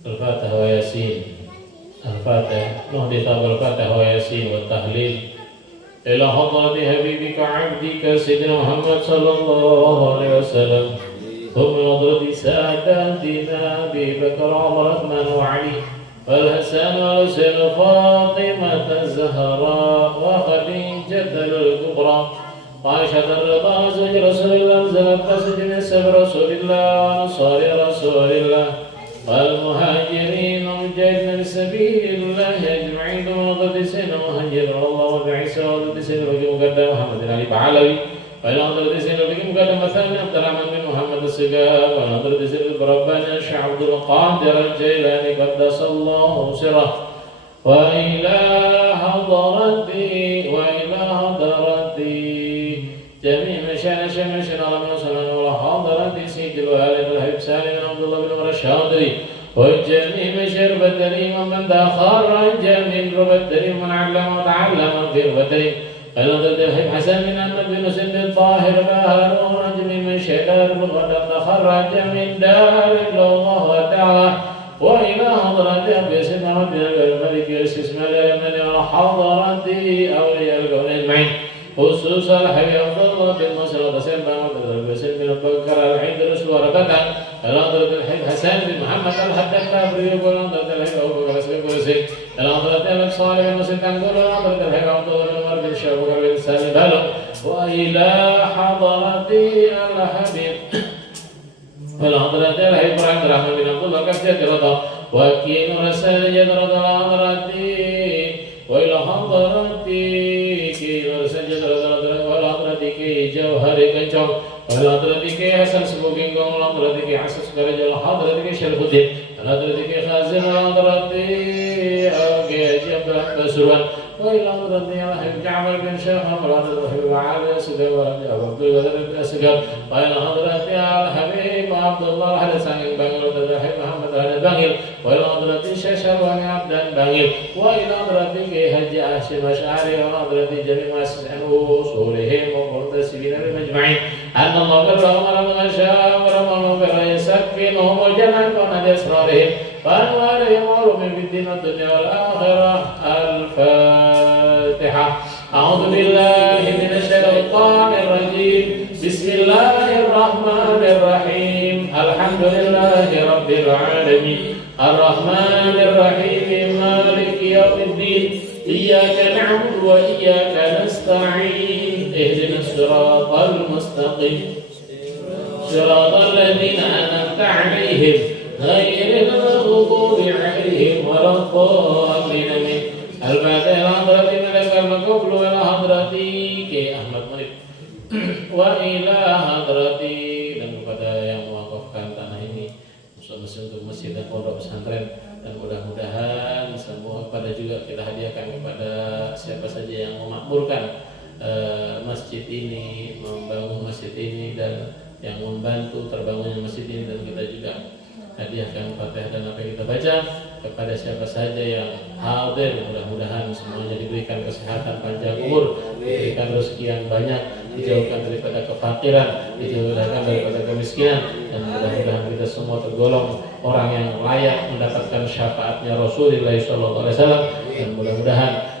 Al-Fatihah wa Yasin. Al-Fatihah. Nuhditha al-Fatihah wa Yasin wa tahlil. Ila hadrati habibika abdika Sayyidina Muhammad sallallahu alaihi wasallam. Thumma hadrati sadatina Abi Bakar Umar Uthman wa Ali wal Hasan wal Husain Fatimah az-Zahra wa Khadijah al-Kubra. عائشة الرضا زوج رسول الله زوجة سجن سب رسول الله أنصار رسول الله والمهاجرين ومجاهدين بسبيل الله أجمعين ومقدسين ومهاجرين الله وبعيسى ومقدسين وفي مقدم محمد علي بعلوي والمقدسين وفي مقدم مثلا عبد الرحمن بن محمد السقاف والمقدسين بربنا شيخ عبد القادر الجيلاني قدس الله سره وإلى حضرتي جميع مشايخنا ربنا صلى الله عليه حاضرات سيد الوالد الحبيب سالم بن عبد الله بن عمر الشاطري وجميع مشايخ الدريم ومن تخرج من ربى الدريم ومن علم وتعلم في ربى الدريم الحبيب حسن بن احمد بن سند الطاهر بهارون جميع مشايخ ومن تخرج من دار اللغه والدعوه والى حضرات ابي سيدنا عبد الملك يوسف اسماعيل بن حضرات اولياء الكون اجمعين خصوصا الحبيب عبد الله بن مسعود حسين بن عبد الله بن بكر العيد رسول ورقته الحضرة الحبيب حسين بن محمد الحداد الكافري والحضرة الحبيب ابو بكر الصديق الرسول الحضرة الحبيب صالح بن مسعود تنقل الحضرة الحبيب عبد الله بن عمر بن شعب بن سالم بن والى حضرة الحبيب والحضرة الحبيب عبد الرحمن بن عبد الله كفجة رضا وكيل رسول جد رضا الحضرة والى حضرة Jauhari Kencong, Al-Hadratiki Hasan Sebugingkong, Al-Hadratiki Hasan Sukarajal, Al-Hadratiki Syarfuddin, Al-Hadratiki Khazin, Al-Hadratiki Al-Ghaji Abdullah Basuran, Al-Hadratiki Al-Habib Ja'mal bin Syekh, Al-Hadratiki Al-Ali Asudai, Al-Abdul Ghazal bin Asgab, Al-Hadratiki Al-Habib Abdullah Al-Hadid Sangin Bangil, Al-Hadratiki Muhammad Al-Hadid Bangil, Al-Hadratiki Syekh Syarwani Abdan Bangil, Al-Hadratiki Haji Hashim Ash'ari, Al-Hadratiki Jami Masjid Anu Usulihim, المنتسبين بمجمعين أن الله قد رغم الغشاء ورمى بلا يسكنهم وجمع كون أسرارهم وأنوارهم وعلوم في الدين والدنيا والآخرة. الفاتحة. أعوذ بالله من الشيطان الرجيم. بسم الله الرحمن الرحيم. الحمد لله رب العالمين الرحمن الرحيم مالك يوم الدين إياك نعبد وإياك نستعين اهدنا الصراط المستقيم صراط الذين أنعمت عليهم غير المغضوب عليهم ولا الضالين. الفاتحة. حضرة ملك المقبول وإلى حضرة Ki Ahmad Munib wa ila hadrati, dan kepada yang mewakafkan tanah ini khususnya untuk masjid dan pondok pesantren, dan mudah-mudahan semua pada juga kita hadiahkan kepada siapa saja yang memakmurkan masjid ini, membangun masjid ini, dan yang membantu terbangunnya masjid ini, dan kita juga hadiahkan Fatihah dan apa yang kita baca kepada siapa saja yang hadir. Mudah-mudahan semuanya diberikan kesehatan, panjang umur, diberikan rezeki yang banyak, dijauhkan daripada kefakiran, dijauhkan daripada kemiskinan, dan mudah-mudahan kita semua tergolong orang yang layak mendapatkan syafaatnya Rasulullah SAW. Dan mudah-mudahan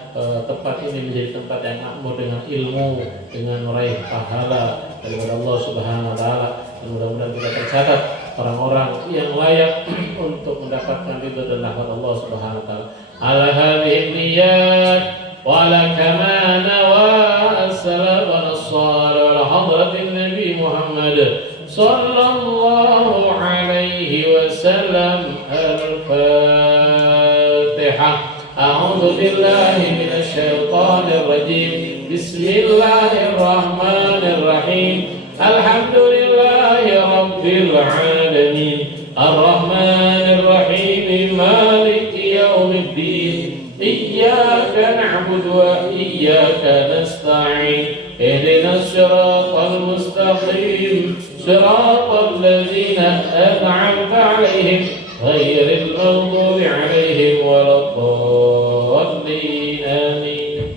tempat ini menjadi tempat yang makmur dengan ilmu, dengan meraih pahala daripada Allah Subhanahu wa taala, dan mudah-mudahan kita tercatat orang-orang yang layak untuk mendapatkan ridha dan rahmat Allah Subhanahu wa taala. Ala hadhihi niyat wa ala kama nawa as-salam wa nassar wa hadratin Nabi Muhammad sallallahu alaihi wasallam. Al-Fatihah. A'udzu billahi minasy syaithanir rajim. Bismillahirrahmanirrahim. Alhamdulillahi rabbil alamin. Ar-Rahmanir Rahim. Maliki yaumiddin. Iyyaka na'budu wa iyyaka nasta'in. Ihdinas siratal mustaqim. Siratal ladzina an'amta 'alaihim ghairil maghdubi 'alaihim waladdallin. Amin.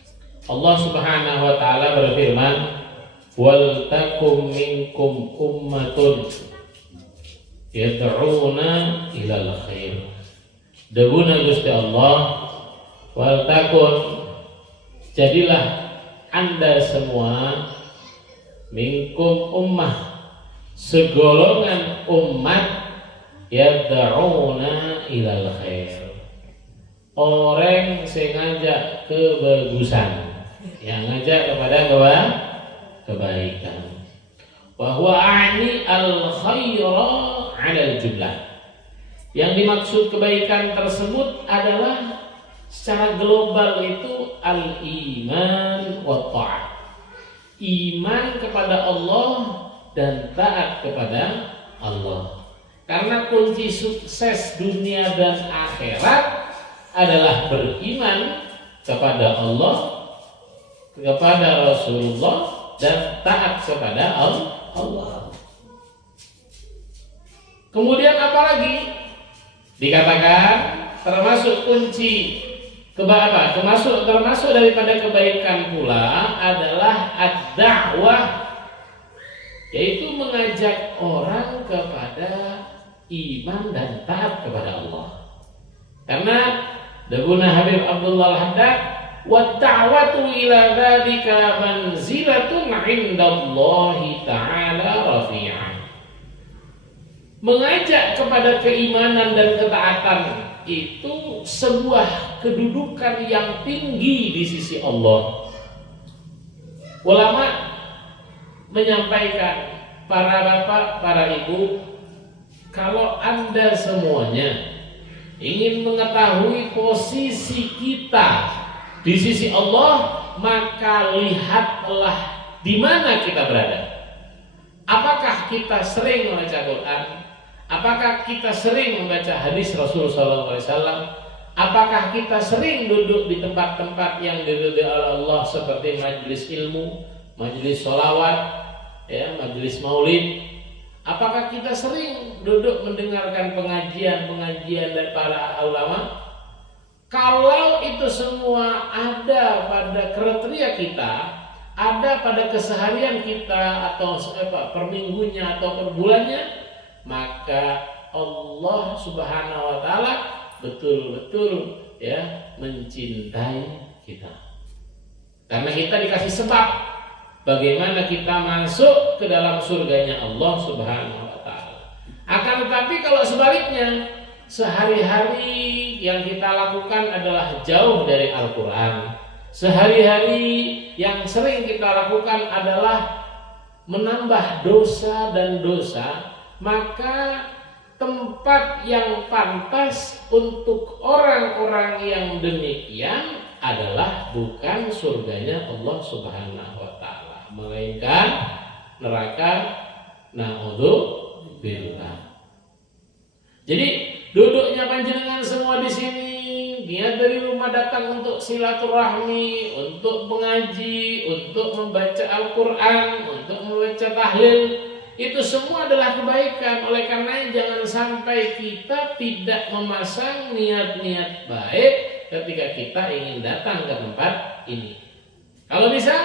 Allah Subhanahu wa taala berfirman, "Wal takum minkum ummatun yad'una ilal khair." Dawuhna Gusti Allah, "Wal takum," jadilah Anda semua, minkum ummah, segolongan umat, yad'una ilal khair, orang yang ngajak kebagusan, yang ngajak kepada kebaikan. Wa huwa a'ni al khaira 'ala al jumlah. Yang dimaksud kebaikan tersebut adalah secara global itu al-iman wa ta'ah. Iman kepada Allah dan taat kepada Allah. Karena kunci sukses dunia dan akhirat adalah beriman kepada Allah, kepada Rasulullah, dan taat kepada Allah. Kemudian apa lagi? Dikatakan termasuk kunci termasuk daripada kebaikan pula adalah ad-da'wah, yaitu mengajak orang kepada iman dan taat kepada Allah. Karena Dawuna Habib Abdullah Al-Haddad, wa ta'watu ila dzalika manzilatun 'indallahi ta'ala rafi'ah. Mengajak kepada keimanan dan ketaatan itu sebuah kedudukan yang tinggi di sisi Allah. Ulama menyampaikan, para bapak, para ibu, kalau Anda semuanya ingin mengetahui posisi kita di sisi Allah, maka lihatlah di mana kita berada. Apakah kita sering membaca Quran? Apakah kita sering membaca hadis Rasulullah SAW? Apakah kita sering duduk di tempat-tempat yang diridhai oleh Allah seperti majelis ilmu, majelis sholawat, ya, majelis maulid? Apakah kita sering duduk mendengarkan pengajian dari para ulama? Kalau itu semua ada pada kriteria kita, ada pada keseharian kita atau per minggunya atau per bulannya, maka Allah Subhanahu wa taala betul-betul ya mencintai kita. Karena kita dikasih sebab bagaimana kita masuk ke dalam surganya Allah Subhanahu wa taala. Akan tetapi kalau sebaliknya, sehari-hari yang kita lakukan adalah jauh dari Al-Qur'an. Sehari-hari yang sering kita lakukan adalah menambah dosa dan dosa, maka tempat yang pantas untuk orang-orang yang demikian adalah bukan surganya Allah Subhanahu wa taala, melainkan neraka, naudzubillah. Jadi duduknya panjenengan semua di sini, niat dari rumah datang untuk silaturahmi, untuk mengaji, untuk membaca Al-Qur'an, untuk membaca tahlil, itu semua adalah kebaikan. Oleh karena jangan sampai kita tidak memasang niat-niat baik ketika kita ingin datang ke tempat ini. Kalau bisa,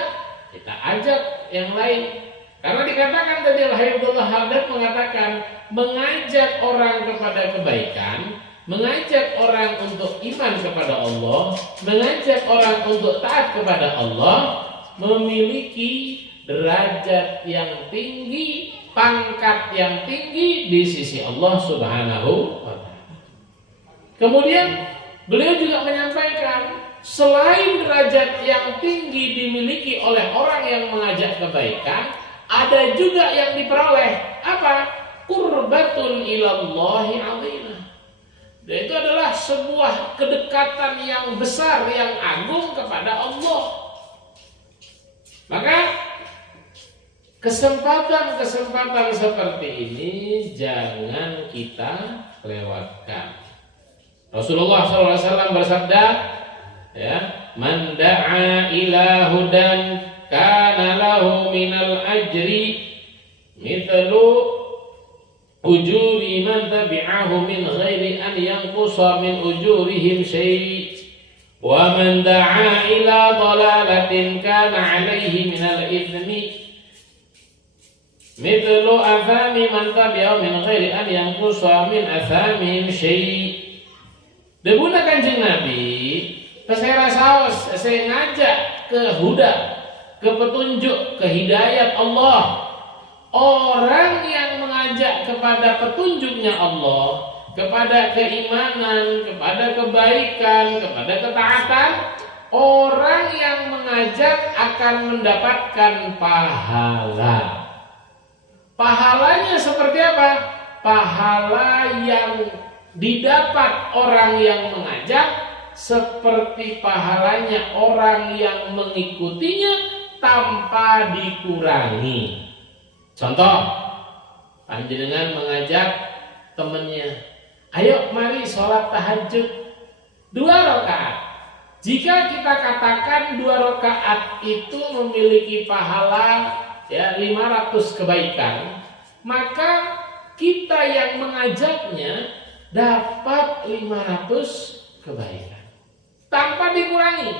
kita ajak yang lain. Karena dikatakan tadi Al-Habibullah Haddad mengatakan, mengajak orang kepada kebaikan, mengajak orang untuk iman kepada Allah, mengajak orang untuk taat kepada Allah, memiliki derajat yang tinggi, pangkat yang tinggi di sisi Allah Subhanahu wa ta'ala. Kemudian beliau juga menyampaikan, selain derajat yang tinggi dimiliki oleh orang yang mengajak kebaikan, ada juga yang diperoleh apa? Qurbatun ilallahi 'azimah. Dan itu adalah sebuah kedekatan yang besar, yang agung kepada Allah. Maka kesempatan seperti ini jangan kita lewatkan. Rasulullah SAW bersabda, ya, man da'a ila hudan kana lahu minal ajri mithlu ujuri man tabi'ahu min ghairi an yanqusa min ujurihim syai'. Wa man da'a ila dhalalatin kana 'alaihi minal ithmi mithlu athami man tabi'a min ghairi an yanqusa min athamihim syai'. Debuna Kanjeng Nabi pesera saos saya ngajak ke huda, ke petunjuk, ke hidayat Allah. Orang yang mengajak kepada petunjuknya Allah, kepada keimanan, kepada kebaikan, kepada ketaatan, orang yang mengajak akan mendapatkan pahala. Pahalanya seperti apa? Pahala yang didapat orang yang mengajak seperti pahalanya orang yang mengikutinya tanpa dikurangi. Contoh, panjenengan mengajak temannya, ayo mari sholat tahajud 2 rakaat. Jika kita katakan 2 rakaat itu memiliki pahala 500 kebaikan, maka kita yang mengajaknya dapat 500 kebaikan tanpa dikurangi.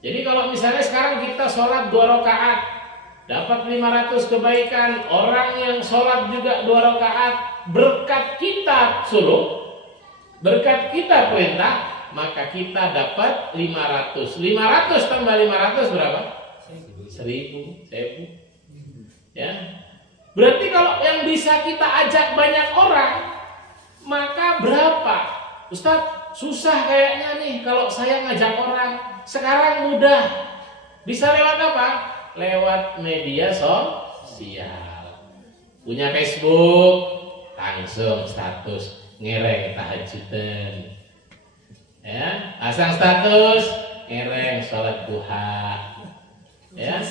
Jadi kalau misalnya sekarang kita sholat 2 rakaat dapat 500 kebaikan, orang yang sholat juga 2 rakaat berkat kita suruh, berkat kita perintah, maka kita dapat 500. 500 tambah 500 berapa? 1000. Ya. Berarti kalau yang bisa kita ajak banyak orang, maka berapa? Ustadz, susah kayaknya nih kalau saya ngajak orang. Sekarang mudah. Bisa lewat apa? Lewat media sosial. Punya Facebook, langsung status ngereng tahajudan. Ya, pasang status ngereng sholat duha. Ya.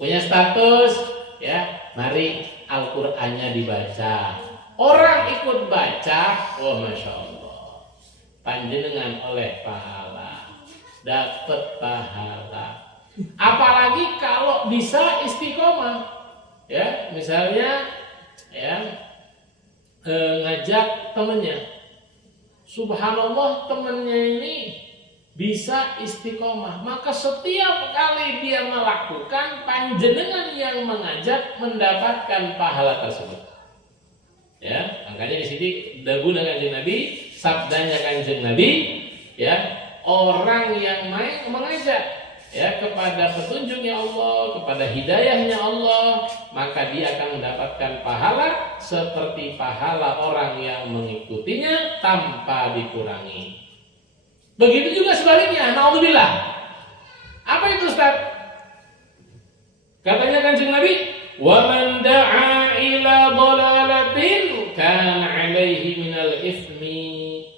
Punya status, mari Al-Qur'annya dibaca. Orang ikut baca, oh masya Allah, panjenengan oleh pahala, dapat pahala. Apalagi kalau bisa istiqomah, misalnya, ngajak temennya, subhanallah temennya ini bisa istiqomah, maka setiap kali dia melakukan, panjenengan yang mengajak mendapatkan pahala tersebut. Makanya di sini daguna Kanjeng Nabi, sabdanya Kanjeng Nabi, orang yang mengajak kepada petunjuknya Allah, kepada hidayahnya Allah, maka dia akan mendapatkan pahala seperti pahala orang yang mengikutinya tanpa dikurangi. Begitu juga sebaliknya, naudzubillah. Apa itu Ustaz? Katanya Kanjeng Nabi, wa man da'a ila dhalalatin kana 'alaihi minal itsmi.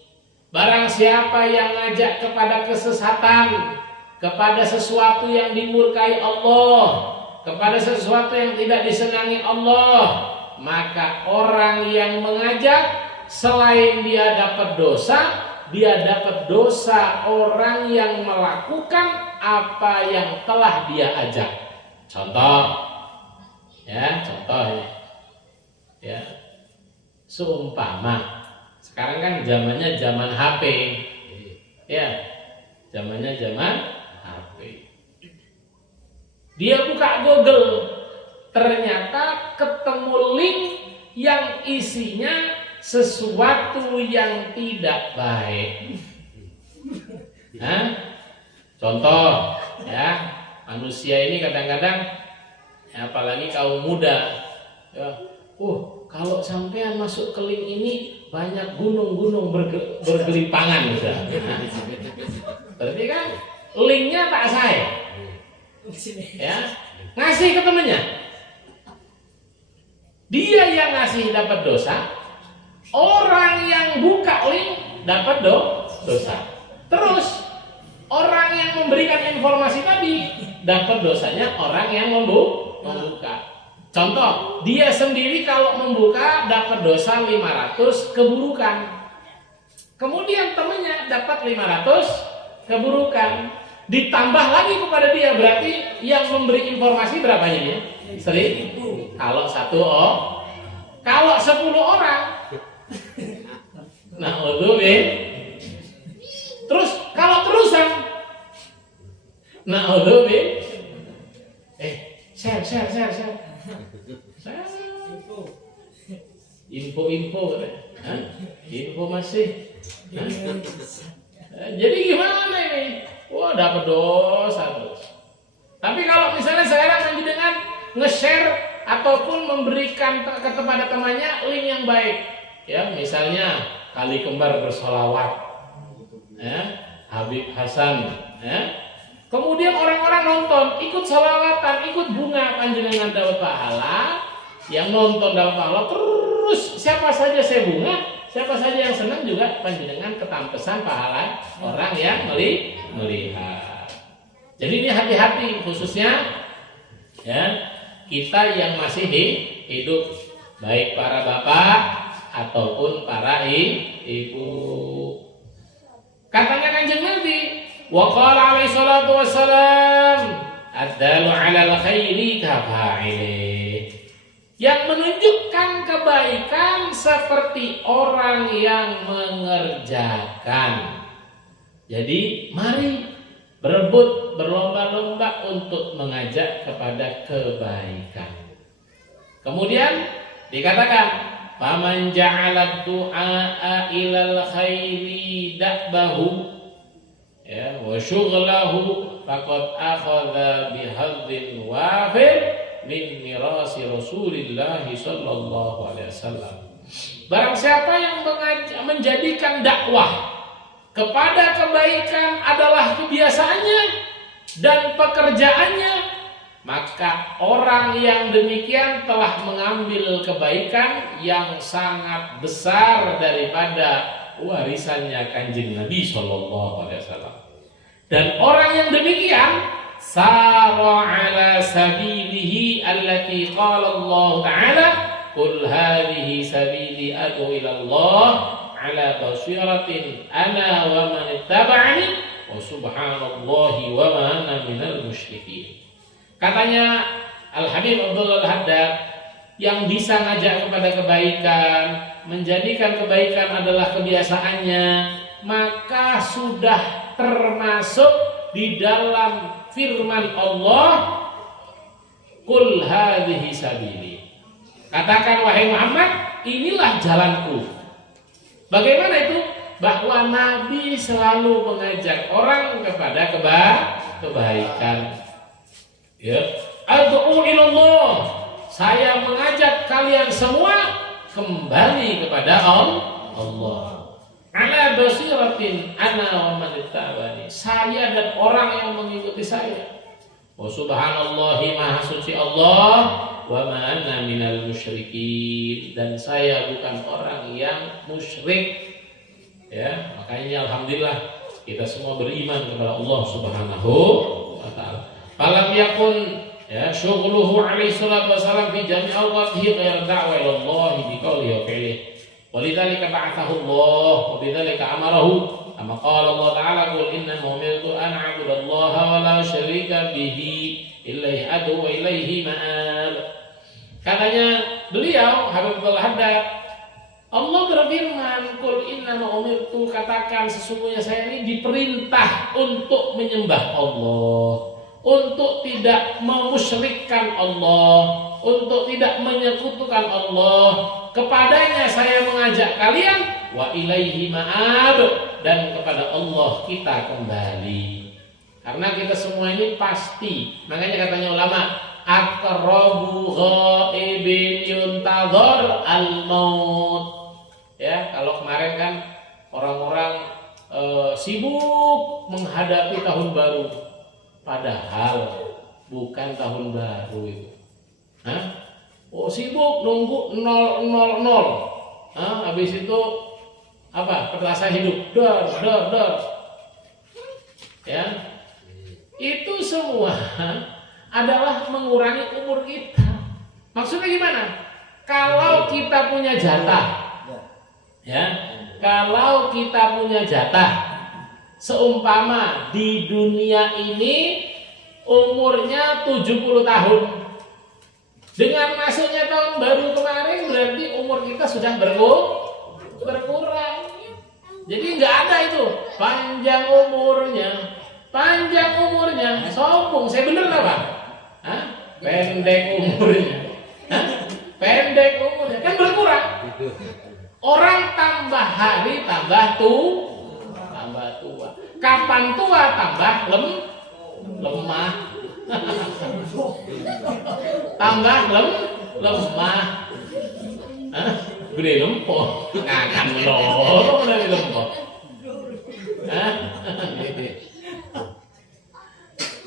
Barang siapa yang ngajak kepada kesesatan, kepada sesuatu yang dimurkai Allah, kepada sesuatu yang tidak disenangi Allah, maka orang yang mengajak selain dia dapat dosa, dia dapat dosa orang yang melakukan apa yang telah dia ajak. Contoh, seumpama sekarang kan zamannya zaman HP, zamannya zaman HP. Dia buka Google, ternyata ketemu link yang isinya sesuatu yang tidak baik. Contoh, manusia ini kadang-kadang, apalagi kaum muda, kalau sampean masuk ke link ini banyak gunung-gunung bergelimpangan, berarti kan linknya tak saya, ngasih ke temennya. Dia yang ngasih dapat dosa. Orang yang buka link dapat dosa. Terus orang yang memberikan informasi tadi dapat dosanya orang yang membuka. Contoh, dia sendiri kalau membuka dapat dosa 500 keburukan. Kemudian temannya dapat 500 keburukan. Ditambah lagi kepada dia, berarti yang memberi informasi berapa ini? 1000. Kalau 1 kalau 10 orang. Nah, terus Na'udzubillah. Share. Info katanya. Hah? Info masih. Hah? Jadi gimana ini? Wah, dapat dosa terus. Tapi kalau misalnya sekarang dengan nge-share ataupun memberikan kepada temannya link yang baik, ya misalnya kali kembar bersolawat, ya, Habib Hasan, ya. Kemudian orang-orang nonton, ikut sholawatan, ikut bunga, panjenengan dapat pahala, yang nonton dapat pahala, terus siapa saja saya bunga, siapa saja yang senang juga panjenengan ketampesan pahala orang yang melihat. Jadi ini hati-hati khususnya ya kita yang masih hidup, baik para bapak ataupun para ibu. Katanya Kanjeng Nabi, wa qala alaihi salatu wassalam, ad-dalu 'alal khairi kafa'ilih. Yang menunjukkan kebaikan seperti orang yang mengerjakan. Jadi mari berebut, berlomba-lomba untuk mengajak kepada kebaikan. Kemudian dikatakan, faman ja'ala du'a ilal khairi da'bahu, ya, wa syughlahu faqad akhadha bihadzin wafir min mirasi Rasulillah sallallahu alaihi wasallam. Barang siapa yang menjadikan dakwah kepada kebaikan adalah kebiasaannya dan pekerjaannya, maka orang yang demikian telah mengambil kebaikan yang sangat besar daripada warisannya Kanjeng Nabi sallallahu alaihi wasallam. Dan orang yang demikian sara ala sabilihi allati qala Allah Ta'ala, qul hadhihi sabili ad'u ila Allah ala basiratin ana wa man ittaba'ani wa subhanallahi wa ma ana minal musyrikin. Katanya Al-Habib Abdullah Al-Haddad, yang bisa ngajak kepada kebaikan, menjadikan kebaikan adalah kebiasaannya, maka sudah termasuk di dalam firman Allah, qul hadhihi sabili. Katakan wahai Muhammad, inilah jalanku. Bagaimana itu? Bahwa Nabi selalu mengajak orang kepada kebaikan. Ya, ad'u ilallah. Saya mengajak kalian semua kembali kepada Allah. Ala basiratin ana wa man ittaba'ani. Saya dan orang yang mengikuti saya. Wa subhanallahi, maha suci Allah, wa ma anna minal musyrikin, dan saya bukan orang yang musyrik. Ya, makanya alhamdulillah kita semua beriman kepada Allah Subhanahu wa taala. Falam yakun ya syughluhu alaihi salatu wasalam fi jami' awqatihi ghayr da'wa ila Allah bi qawli wa fi'lihi. Walidzalika ba'athahu Allah wa bidzalika amarahu. Kama qala Allah Ta'ala, qul inna umirtu an a'budallaha wa la syarika bihi ilaihi ad'u wa ilaihi ma'ab. Katanya beliau Habib Abdullah Haddad, Allah berfirman, qul inna umirtu, katakan sesungguhnya saya ini diperintah untuk menyembah Allah, untuk tidak memusyrikkan Allah, untuk tidak menyekutukan Allah. Kepadanya saya mengajak kalian, wa ilaihi ma'ab, dan kepada Allah kita kembali. Karena kita semua ini pasti, makanya katanya ulama, aqrabu ghaibin yuntadhar al-maut. Ya, kalau kemarin kan orang-orang sibuk menghadapi tahun baru, padahal bukan tahun baru itu. Hah? Oh, sibuk nunggu 000. Habis itu apa? Pertasa hidup. Dor. Ya. Itu semua adalah mengurangi umur kita. Maksudnya gimana? Kalau kita punya jatah, ya, kalau kita punya jatah, seumpama di dunia ini umurnya 70 tahun, dengan masuknya tahun baru kemarin berarti umur kita sudah berkurang. Jadi nggak ada itu panjang umurnya, panjang umurnya, sombong. Saya bener nggak Pak? Hah? Pendek umurnya. Hah? Pendek umurnya kan berkurang. Orang tambah hari tambah tua. Kapan tua tambah lemah. Tambah lemah. Hah? Gede lempoh. Ngakan loh dari lempoh. Hah?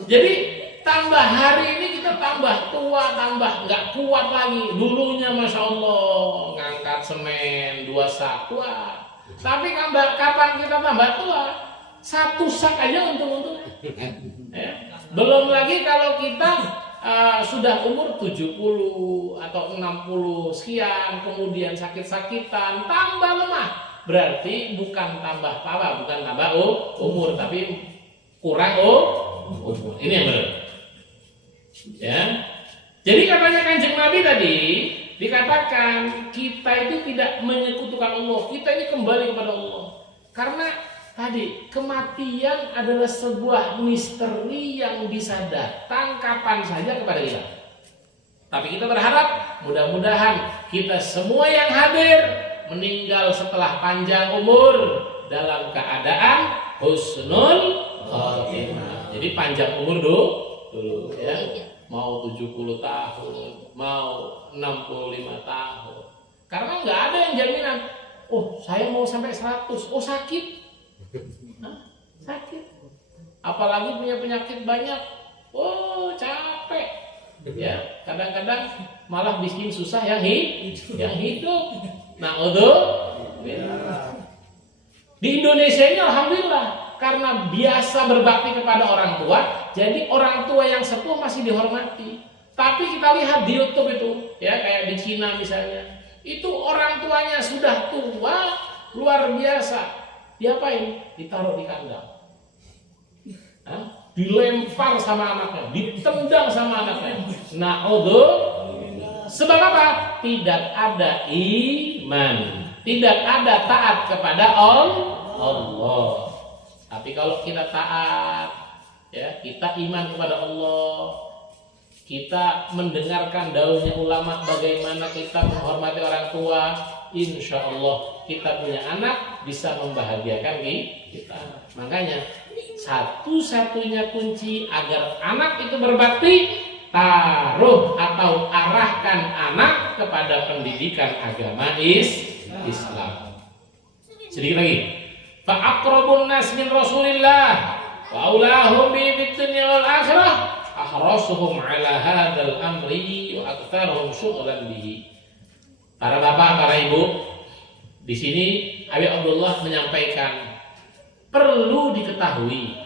Jadi tambah hari ini kita tambah tua, tambah nggak kuat lagi. Dulunya Masya Allah ngangkat semen 2 sak kuat. Tapi kapan kita tambah tua? 1 sak aja untung-untung. Ya. Belum lagi kalau kita sudah umur 70 atau 60 sekian, kemudian sakit-sakitan, tambah lemah. Berarti bukan tambah umur, tapi kurang umur. Ini yang benar. Ya. Jadi katanya Kanjeng Nabi tadi dikatakan kita itu tidak menyekutukan Allah, kita ini kembali kepada Allah. Karena tadi kematian adalah sebuah misteri yang bisa datang kapan saja kepada kita. Tapi kita berharap mudah-mudahan kita semua yang hadir meninggal setelah panjang umur dalam keadaan husnul khatimah. Jadi panjang umur dulu ya. Mau 70 tahun, mau 65 tahun. Karena nggak ada yang jaminan. Oh, saya mau sampai 100. Oh, sakit. Sakit. Apalagi punya penyakit banyak. Oh, capek. Ya, kadang-kadang malah bikin susah yang hidup. Nah, di Indonesia ini alhamdulillah karena biasa berbakti kepada orang tua, jadi orang tua yang sepuh masih dihormati. Tapi kita lihat di YouTube itu, ya kayak di Cina misalnya, itu orang tuanya sudah tua luar biasa. Diapain? Ditaruh di kandang. Dilempar sama anaknya, ditendang sama anaknya. Sebab apa? Tidak ada iman, tidak ada taat kepada Allah. Tapi kalau kita taat, ya kita iman kepada Allah, kita mendengarkan daunnya ulama bagaimana kita menghormati orang tua, insya Allah kita punya anak bisa membahagiakan kita. Makanya satu-satunya kunci agar anak itu berbakti, taruh atau arahkan anak kepada pendidikan agama Islam. Sedikit lagi. Fa'aqrabun nas min Rasulillah wa aulahum bi dunya wal akhirah ahrasuhum ala hadzal amri wa aktsaruhum syughlan bihi. Para bapak, para ibu, di sini Habib Abdullah menyampaikan perlu diketahui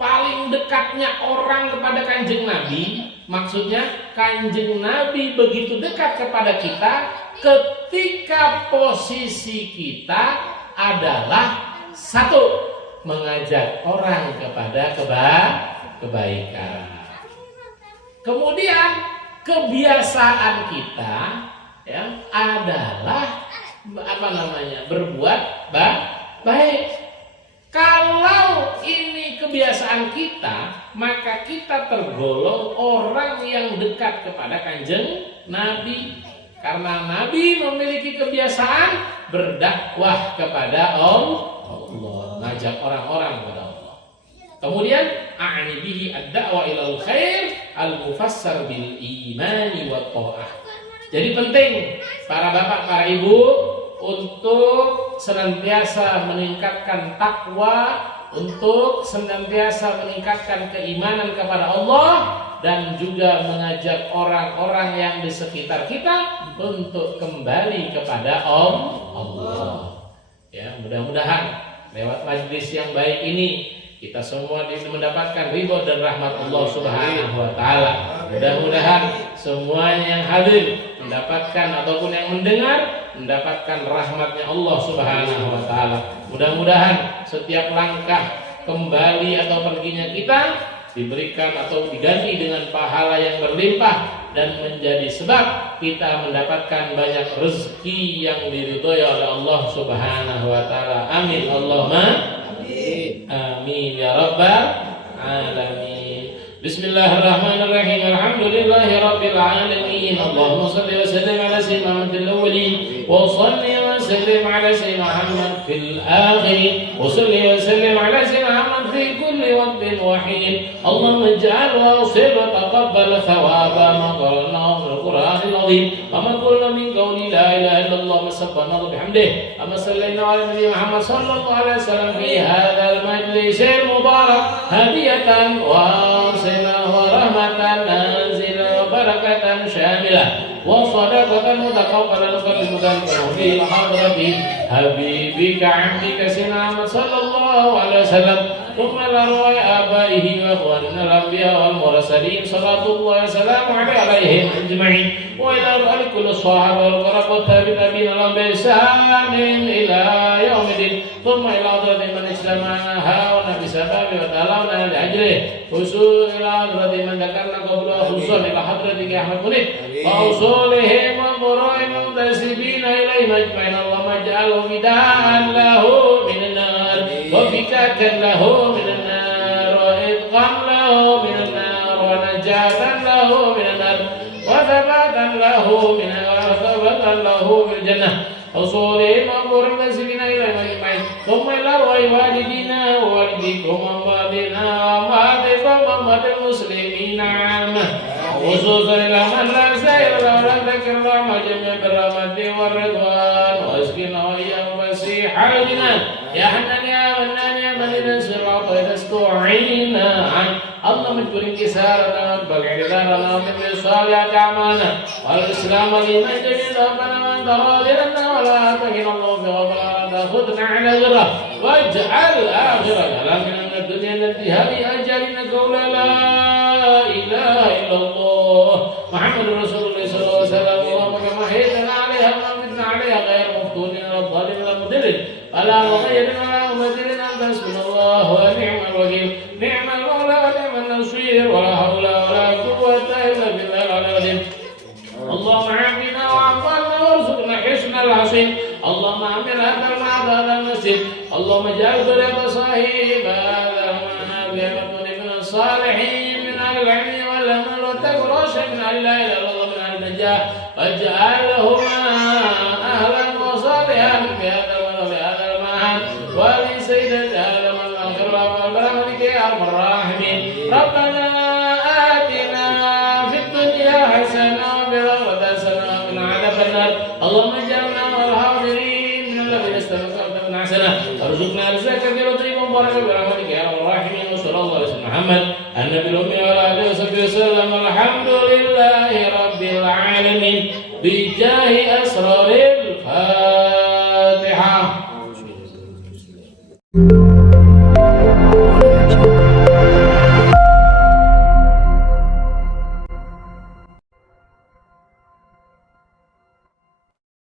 paling dekatnya orang kepada Kanjeng Nabi, maksudnya Kanjeng Nabi begitu dekat kepada kita ketika posisi kita adalah satu, mengajak orang kepada kebaikan. Kemudian kebiasaan kita ya adalah berbuat baik. Kalau ini kebiasaan kita, maka kita tergolong orang yang dekat kepada Kanjeng Nabi. Karena Nabi memiliki kebiasaan berdakwah kepada Allah, ngajak orang-orang kepada Allah. Kemudian a'ni bihi ad-da'wa ilal khair al-mufassar bil imani wa tha'ah. Jadi penting para bapak, para ibu untuk senantiasa meningkatkan takwa, untuk senantiasa meningkatkan keimanan kepada Allah, dan juga mengajak orang-orang yang di sekitar kita untuk kembali kepada Allah. Ya, mudah-mudahan lewat majlis yang baik ini kita semua mendapatkan ridho dan rahmat Allah Subhanahu wa taala. Mudah-mudahan semuanya yang hadir mendapatkan ataupun yang mendengar mendapatkan rahmatnya Allah Subhanahu wa taala. Mudah-mudahan setiap langkah kembali atau perginya kita diberikan atau diganti dengan pahala yang berlimpah dan menjadi sebab kita mendapatkan banyak rezeki yang diridhoi oleh Allah Subhanahu wa taala. Amin Allahumma amin ya rabbal العالمين. بسم الله الرحمن الرحيم. الحمد لله رب العالمين. اللهم صل وسلم على سيدنا محمد في الأولين وصل وسلم على سيدنا محمد في الآخرين وصل وسلم على سيدنا محمد في كل وقت وحين. اللهم اجعل واصل وتقبل ثواب ما قرأناه من القرآن العظيم وما قلنا من قول لا إله إلا الله وسبحنا الله بحمده. أما صلينا على النبي محمد صلى الله عليه وسلم في هذا المجلس المبارك هدية ورحمة نازلة وبركة شاملة وصدقة متقبلة نقدمها في حضرة حبيبك عبدك سيدنا محمد صلى الله عليه وسلم ثم لأرواح آبائه وإخواننا الأنبياء والمرسلين صلاة الله وسلامه عليهم أجمعين وإلى أرواح كل الصحابة والبركة والتابعين لهم بإحسان إلى يوم الدين ثم إلى حضرة من اجتمعنا هنا بسببه وتعالى لأجله وصول إلى حضرة من ذكرنا قبله خصوصا إلى حضرتك أحمد منيب وأصولهم وفروعهم المنتسبين إليه أجمعين. اللهم اجعله فداء له من النار وفكاكا له من النار وإتقا له من النار ونجاة له من النار وثباتا له في الجنة. وصولهم وفروعهم المنتسبين إليه أجمعين ثم إلى أرواح والدينا ووالديكم وأمواتنا وأمواتكم وأموات المسلمين عامة خصوصا إلى من لا سائر له لا ذكر الله جميع بالرحمة والرضوان واسقنا وإياهم فسيح الجنان يا حنان يا منان يا من إذا سرعت وإذا استعينا عنه. اللهم اجبر انكسارنا واقبل اعتذارنا ومن صالحات أعمالنا والإسلام والإيمان جميعا ربنا وأنت راض عنا ولا تهن الله بغفرنا ولا تأخذنا على ذره واجعل آخر كلامنا من الدنيا التي هذه أجلنا قول لا إله إلا الله محمد رسول الله صلى الله عليه وسلم. اللهم كما حيثنا عليها ومتنا عليها غير مفتونين ولا ضالين ولا مضلين ولا مغير ولا مبدل. أنت حسبنا الله ونعم الوكيل نعم المولى ونعم النصير ولا حول ولا قوة إلا بالله العلي العظيم. اللهم عافنا وعافنا وارزقنا حسن العصيم. اللهم امن هذا المعبد هذا المسجد. اللهم اجعل ذرية صاحب هذا المنابر من الصالحين من اهل العلم والامل والتقوى من اهل لا اله الا الله من اهل النجاه واجعلهما اهلا وصالحا في هذا المعهد وفي سيدة هذا المناخر برحمتك يا ارحم الراحمين. ربنا آتنا في الدنيا حسنة وفي الآخرة حسنة وقنا عذاب النار. اللهم اجعلنا والحاضرين من الذين استمتعوا من حسنة وارزقنا رزقا كثيرا طيبا مباركا برحمتك يا ارحم الراحمين. وصلى الله على سيدنا محمد النبي الأمي وعلى آله وصحبه وسلم. الحمد لله رب العالمين بجاه أسرار الفاتحة.